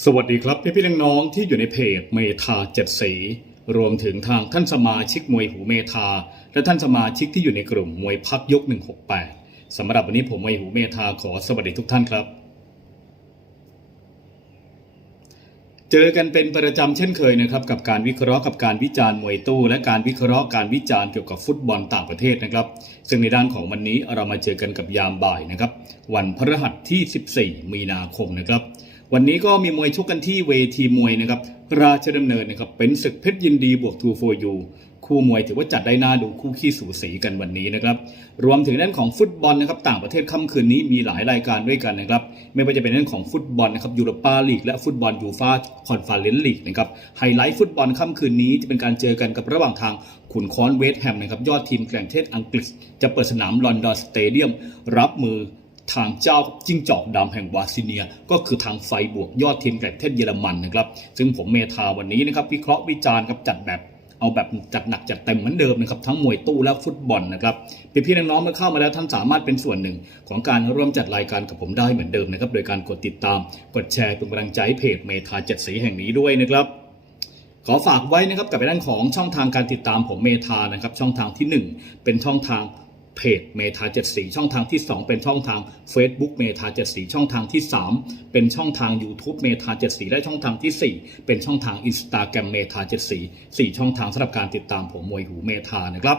สวัสดีครับพี่พี่น้องๆที่อยู่ในเพจเมธาเจ็ดสี รวมถึงทางท่านสมาชิกมวยหูเมธา และท่านสมาชิกที่อยู่ในกลุ่มมวยพักยก 168สำหรับวันนี้ผมมวยหูเมธาขอสวัสดีทุกท่านครับ เจอกันเป็นประจำเช่นเคยนะครับกับการวิเคราะห์กับการวิจารณ์มวยตู้ และการวิเคราะห์การวิจารณ์เกี่ยวกับฟุตบอลต่างประเทศนะครับ ซึ่งในด้านของวันนี้เรามาเจอกันกับยามบ่ายนะครับวันพฤหัสที่ 14 มีนาคมนะครับ วันนี้ก็มีมวยชกกันที่เวทีมวยนะครับราชดำเนินนะครับเป็นศึกเพชรยินดีบวกทูโฟยูคู่มวยถือว่าจัดได้น่าดูคู่ขี้สูสีกันวันนี้นะครับรวมถึงด้านของฟุตบอลนะครับต่างประเทศค่ำคืนนี้มีหลายรายการด้วยกันนะครับไม่ว่าจะเป็นเรื่องของฟุตบอลนะครับยูโรปาลีกและฟุตบอลยูฟาคอนฟาเรนซ์ลีกนะครับไฮไลท์ฟุตบอลค่ำคืนนี้จะเป็นการเจอกันกับระหว่างทางขุนค้อนเวสต์แฮมนะครับยอดทีมแกร่งเทศอังกฤษ จะเปิดสนามลอนดอนสเตเดียมรับมือ ทางเจ้าจิ้งจอกดำแห่งวาซิเนีย ก็คือทางไฟบวกยอดทีมแกรเทศเยอรมันนะครับ ซึ่งผมเมธาวันนี้นะครับวิเคราะห์วิจารณ์ครับจัดแบบเอาแบบจัดหนักจัดเต็มเหมือนเดิมนะครับทั้งมวยตู้และฟุตบอลนะครับพี่พี่ๆน้องๆเมื่อเข้ามาแล้วท่านสามารถเป็นส่วนหนึ่ง ของการร่วมจัดรายการกับผมได้เหมือนเดิมนะครับโดยการกดติดตาม กดแชร์เป็นกำลังใจให้เพจเมธาเจ็ดสีแห่งนี้ด้วยนะครับขอฝากไว้นะครับกับด้านของช่องทางการติดตามผมเมธานะครับช่องทางทีหนึ่1 เป็นช่องทาง เพจเมทาเจ็ดสีช่องทางที่ 2 เป็นช่องทาง Facebook เมทาเจ็ดสีช่องทางที่ 3 เป็นช่องทาง YouTube เมทาเจ็ดสีและช่องทางทีสี่ 4 เป็นช่องทาง Instagram เมทาเจ็ดสีสี่ช่องทางสำหรับการติดตามผมมวยหูเมทานะครับ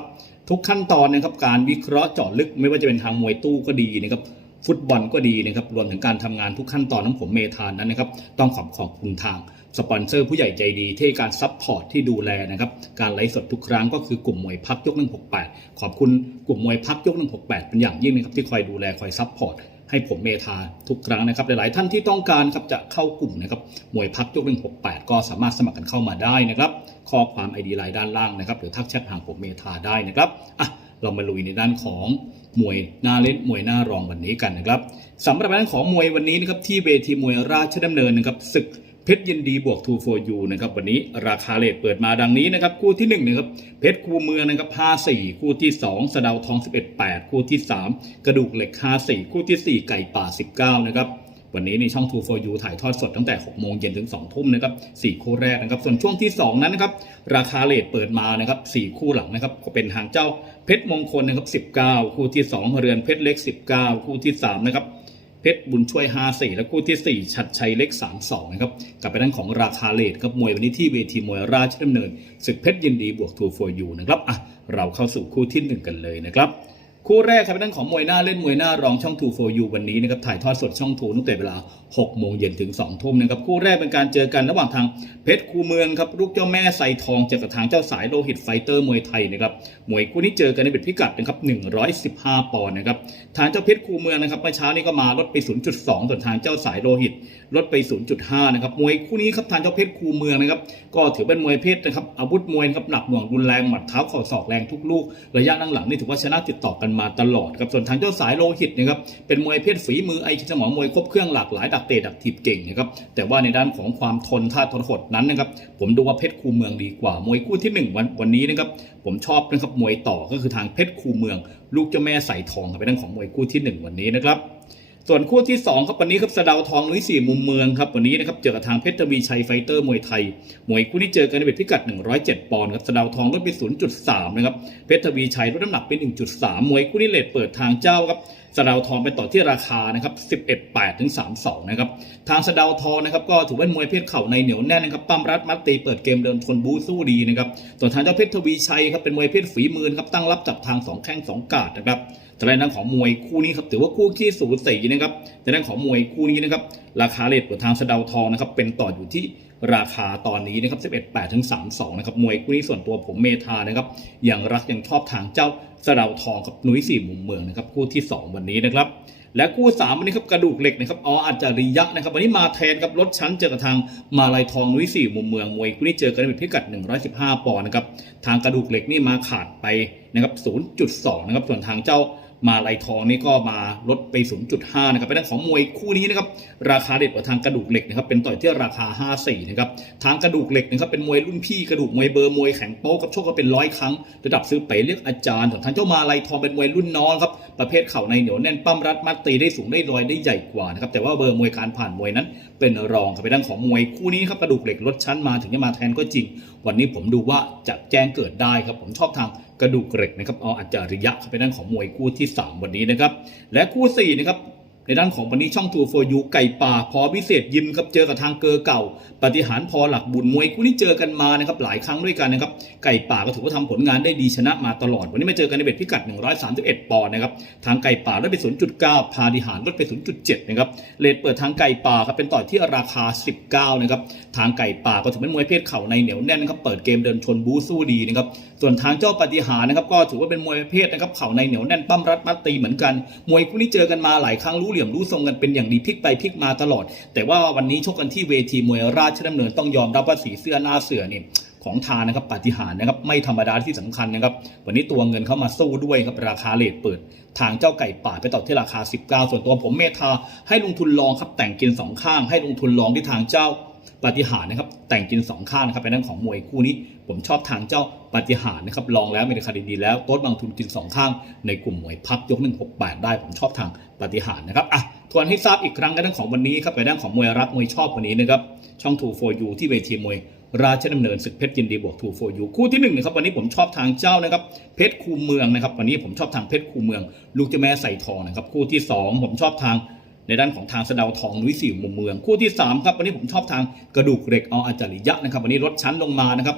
ทุกขั้นตอนนะครับการวิเคราะห์เจาะลึกไม่ว่าจะเป็นทางมวยตู้ก็ดีนะครับ ฟุตบอลก็ดีนะครับรวมถึงการทำงานทุกขั้นตอนของผมเมธานนั้นนะครับต้องขอบขอบคุณทางสปอนเซอร์ผู้ใหญ่ใจดีที่การซัพพอร์ตที่ดูแลนะครับการไลฟ์สดทุกครั้งก็คือกลุ่มมวยพักยก 168 ขอบคุณกลุ่มมวยพักยก 168 เป็นอย่างยิ่งนะครับที่คอยดูแลคอยซัพพอร์ตให้ผมเมธาทุกครั้งนะครับหลายๆท่านที่ต้องการครับจะเข้ากลุ่มนะครับมวยพักยก 168 ก็สามารถสมัครกันเข้ามาได้นะครับข้อความไอดีไลน์ด้านล่างนะครับหรือทักแชทหาผมเมธาได้นะครับอะ เรามาลุยในด้านของมวยหน้าเล่นมวยหน้ารองวันนี้กันนะครับสำหรับด้านของมวยวันนี้นะครับที่เวทีมวยราชดำเนินนะครับศึกเพชรยินดีบวก2 4 u นะครับวันนี้ราคาเลทเปิดมาดังนี้นะครับคู่ที่1นะครับเพชรคูเมืองนะครับ54 คู่ที่ 2 สะเดาทอง 11 8 คู่ที่ 3 กระดูกเหล็ก54 คู่ทีสี่4 ไก่ป่า 19 นะครับ วันนี้ในช่อง True for You ถ่ายทอดสดตั้งแต่6โมงเย็นถึง2ทุ่มนะครับ4คู่แรกนะครับ ส่วนช่วงที่ 2 นั้นนะครับ ราคาเลทเปิดมานะครับ4คู่หลังนะครับก็เป็นทางเจ้าเพชรมงคลนะครับ19 คู่ที่ 2 เรือนเพชรเล็ก 19 คู่ที่3นะครับเพชรบุญช่วย 54 และคู่ทีสี่ 4 ชัดชัยเล็ก 32 นะครับกับไปด้านของราคาเลทครับมวยวันนี้ที่เวทีมวยราชดำเนินศึกเพชรยินดีบวก True for You นะครับอะเราเข้าสู่คู่ที่ 1 กันเลยนะครับ คู่แรกครับเป็นเรื่องของมวยหน้าเล่นมวยหน้ารองช่อง 2 for you วันนี้นะครับถ่ายทอดสดช่องทูตั้งแต่เวลา 6 โมงเย็นถึง 2 ทุ่มนะครับคู่แรกเป็นการเจอกันระหว่างทางเพชรคูเมืองครับลูกเจ้าแม่ไซทองเจอกับทางเจ้าสายโลหิตไฟเตอร์มวยไทยนะครับมวยคู่นี้เจอกันในเบ็ดพิกัดนะครับ115 ปอนด์นะครับทางเจ้าเพชรคูเมืองนะครับเมื่อเช้านี้ก็มาลดไป 0.2 ส่วนทางเจ้าสายโลหิตลดไป 0.5 นะครับมวยคู่นี้ครับทางเจ้าเพชรคูเมืองนะครับก็ถือเป็นมวยเพชรนะครับอาวุธมวยนะครับหนักหน่วงรุนแรงหมัดเท้าเข่าศอกแรงทุกลูกระยะหลังๆนี่ถือว่าชนะติดต่อกันมาตลอดครับส่วนทางเจ้าสายโลหิตนะครับเป็นมวยเพศฝีมือไอคิดสมองมวยครบเครื่องหลากหลายดักเตะดักถีบเก่งนะครับแต่ว่าในด้านของความทนท่าทนหดนั้นนะครับผมดูว่าเพชรคูเมืองดีกว่ามวยคู่ที่หนึ่งวันวันนี้นะครับผมชอบนะครับมวยต่อก็คือทางเพชรคูเมือง ลูกเจ้าแม่ใส่ทองครับเป็นเรื่องของมวยคู่ที่หนึ่งวันนี้นะครับ ส่วนคู่ที่2ครับวันนี้ครับสะดาวทองนุ้ยสี่มุมเมืองครับวันนี้นะครับเจอกับทางเพชรทวีชัยไฟเตอร์มวยไทยมวยคู่นี้เจอกันในเวทพิกัด 107 ปอนด์ครับสะดาวทองลดไป 0.3 นะครับเพชรทวีชัยลดน้ำหนักเป็น 1.3 มวยคู่นี้เลทเปิดทางเจ้าครับสะดาวทองไปต่อที่ราคานะครับ11 8ถึง32นะครับทางสะดาวทองนะครับก็ถือว่าเป็นมวยเพชรเข่าในเหนียวแน่นนะครับปั้มรัดมัดตีเปิดเกมเดินทนบูสู้ดีนะครับส่วนทางเจ้าเพชรทวีชัยครับเป็นมวยเพชรฝีมือครับตั้งรับจับทางสองแข้งสองกาดนะครับ แต่ในด้านของมวยคู่นี้ครับถือว่าคู่ที่สูสีนะครับในด้านของมวยคู่นี้นะครับราคาเลทเปิดทางสะดาทองนะครับเป็นต่ออยู่ที่ราคาตอนนี้นะครับ11 8ถึง32นะครับมวยคู่นี้ส่วนตัวผมเมธานะครับยังรักยังชอบทางเจ้าสะดาทองกับนุ้ยสี่มุมเมืองนะครับคู่ที่ 2 วันนี้นะครับและคู่สามวันนี้ครับกระดูกเหล็กนะครับอ๋ออาจจะริยะนะครับวันนี้มาแทนกับรถชั้นเจอกับทางมาลายทองนุ้ยสี่มุมเมืองมวยคู่นี้เจอกันในพิกัด 115 ปอนด์นะครับทางกระดูกเหล็กนี่มาขาดไปนะครับ0.2นะครับส่วนทางเจ้า มาลายทองนี่ก็มาลดไป 0.5 นะครับเป็นเรื่องของมวยคู่นี้นะครับราคาเด็ดกว่าทางกระดูกเหล็กนะครับเป็นต่อยที่ราคา 54 นะครับทางกระดูกเหล็กนะครับเป็นมวยรุ่นพี่กระดูกมวยเบอร์มวยแข็งโป๊กับโชคก็เป็นร้อยครั้งระดับซื้อไปเรียกอาจารย์ส่วนทางเจ้ามาลายทองเป็นมวยรุ่นน้องครับประเภทเข่าในเหนียวแน่นปั้มรัดมัดตีได้สูงได้ลอยได้ใหญ่กว่านะครับแต่ว่าเบอร์มวยการผ่านมวยนั้น เป็นรองครับเป็นเรื่องของมวยคู่นี้ครับกระดูกเหล็กลดชั้นมาถึงจะมาแทนก็จริง วันนี้ผมดูว่าจะแจ้งเกิดได้ครับผมชอบทาง กระดูกเหล็กนะครับเอาอัจจาริยะครับเป็นด้านของมวยคู่ที่ 3 วันนี้นะครับ และคู่4นะครับ ในด้านของวันนี้ช่องทูโฟยูไก่ป่าพอพิเศษยิมครับเจอกับทางเกอเก่า ปฏิหารพอหลักบุญมวยคู่นี้เจอกันมานะครับหลายครั้งด้วยกันนะครับไก่ป่าก็ถือว่าทำผลงานได้ดีชนะมาตลอด วันนี้มาเจอกันในเบ็ดพิกัด 131 ปอนด์นะครับทางไก่ป่าลดไป 0.9พาดิหารลดไป 0.7 นะครับเลทเปิดทางไก่ป่าครับเป็นต่อที่ราคา 19 นะครับทางไก่ป่าก็ถือเป็นมวยเพศเข่าในเหนียวแน่นนะครับเปิดเกมเดินชนบูสู้ดีนะครับส่วนทางเจ้าปฏิหารนะครับก็ถือว่าเป็นมวยเภทนะครับเข่าในเหนียวแน่นปั้มรัดมัดตีเหมือนกัน มวยคู่นี้เจอกันมาหลายครั้งรู้เหลี่ยมรู้ทรงกันเป็นอย่างดีพลิกไปพลิกมาตลอด แต่ว่าวันนี้ชกกันที่เวทีมวยราชดำเนินต้องยอมรับว่าสีเสื้อหน้าเสือนี่ของทานนะครับปาฏิหารย์นะครับไม่ธรรมดาที่สำคัญนะครับ วันนี้ตัวเงินเข้ามาสู้ด้วยครับราคาเลทเปิด ทางเจ้าไก่ป่าไปต่อที่ราคา 19 ส่วนตัวผมเมตตาให้ลงทุนลองครับแต่งกินสองข้าง ให้ลงทุนลองที่ทางเจ้า ปฏิหารนะครับแต่งกินสองข้างนะครับเป็นเรื่องของมวยคู่นี้ ผมชอบทางเจ้าปฏิหารนะครับลองแล้วมีราคาดีๆแล้วโต๊ดบางทุนกินสองข้าง ในกลุ่มมวยพักยก168ได้ผมชอบทางปฏิหารนะครับอะทวนให้ทราบอีกครั้งในเรื่องของวันนี้ครับในเรื่องของมวยรักมวยชอบวันนี้นะครับช่อง2 4 u ที่เวทีมวยราชดำเนินศึกเพชรยินดีบวก2 4 u คู่ที่หนึ่งนะครับวันนี้ผมชอบทางเจ้านะครับเพชรคูเมืองนะครับวันนี้ผมชอบทางเพชรคูเมือง ลูกเจ้าแม่ใส่ทองนะครับคู่ที่สองผมชอบทาง ในด้านของทางสะเดาทองนุ้ยสี่มุมเมือง คู่ที่ 3 ครับวันนี้ผมชอบทางกระดูกเหล็กออาจาริยะนะครับ วันนี้ลดชั้นลงมานะครับ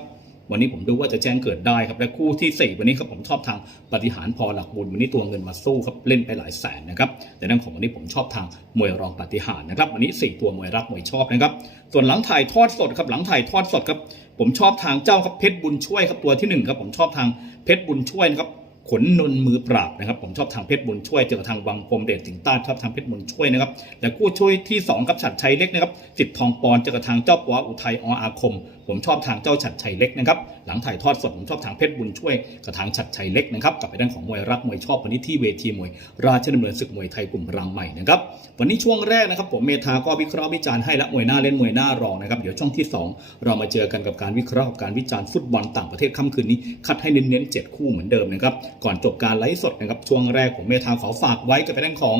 วันนี้ผมดูว่าจะแจ้งเกิดได้ครับและคู่ที่ 4 วันนี้ครับผมชอบทางปฏิหารพอหลักบุญวันนี้ตัวเงินมาสู้ครับเล่นไปหลายแสนนะครับแต่ด้านของวันนี้ผมชอบทางมวยรองปฏิหารนะครับ วันนี้ 4 ตัวมวยรักมวยชอบนะครับ ส่วนหลังถ่ายทอดสดครับหลังถ่ายทอดสดครับผมชอบทางเจ้าครับเพชรบุญช่วยครับตัวที่หนึ่งครับผมชอบทางเพชรบุญช่วยนะครับ ขนนนมือปราบนะครับ ผมชอบทางเพชรบุญช่วยเจอกับทางวังพรมเดชสิงห์ใต้ชอบทางเพชรบุญช่วยนะครับและกู้ช่วยที่สองกับฉัดชัยเล็กนะครับสิทธิ์ทองปอนเจอกับทางเจ้าปัวอุทัยออาคม ผมชอบทางเจ้าฉัดชัยเล็กนะครับหลังถ่ายทอดสดผมชอบทางเพชรบุญช่วยกับทางฉัดชัยเล็กนะครับกับไปด้านของมวยรักมวยชอบวันนี้ที่เวทีมวย ราชดำเนินศึกมวยไทยกลุ่มรังใหม่นะครับวันนี้ช่วงแรกนะครับผมเมธาก็วิเคราะห์วิจารณ์ให้และมวยหน้าเล่นมวยหน้ารองนะครับเดี๋ยวช่วงที่สองเรามาเจอกันกับการวิเคราะห์กับการวิจารณ์ฟุตบอลต่างประเทศค่ำคืนนี้คัดให้เน้นๆเจ็ดคู่เหมือนเดิมนะครับก่อนจบการไลฟ์สดนะครับช่วงแรกผมเมธาขอฝากไว้กับไปด้านของ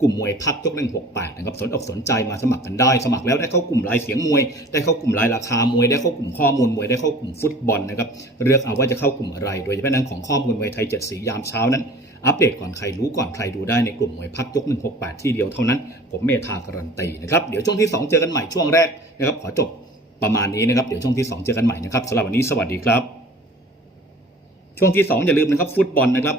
กลุ่มมวยพักยกเล่น68นะครับสนอกสนใจมาสมัครกันได้ สมัครแล้วได้เข้ากลุ่มรายเสียงมวย ได้เข้ากลุ่มรายราคามวย ได้เข้ากลุ่มข้อมูลมวยได้เข้ากลุ่มฟุตบอลนะครับเลือกเอาว่าจะเข้ากลุ่มอะไร โดยเฉพาะนั้นของข้อมูลมวยไทยเจ็ดสียามเช้านั้น อัปเดตก่อนใครรู้ก่อนใครดูได้ในกลุ่มมวยพักยก168 ที่เดียวเท่านั้น ผมเมธาการันตีนะครับเดี๋ยวช่วงที่ 2 เจอกันใหม่ช่วงแรกนะครับขอจบประมาณนี้นะครับเดี๋ยวช่วงที่ 2 เจอกันใหม่นะครับสำหรับวันนี้สวัสดีครับ ช่วงที่ 2 อย่าลืมนะครับฟุตบอลนะครับ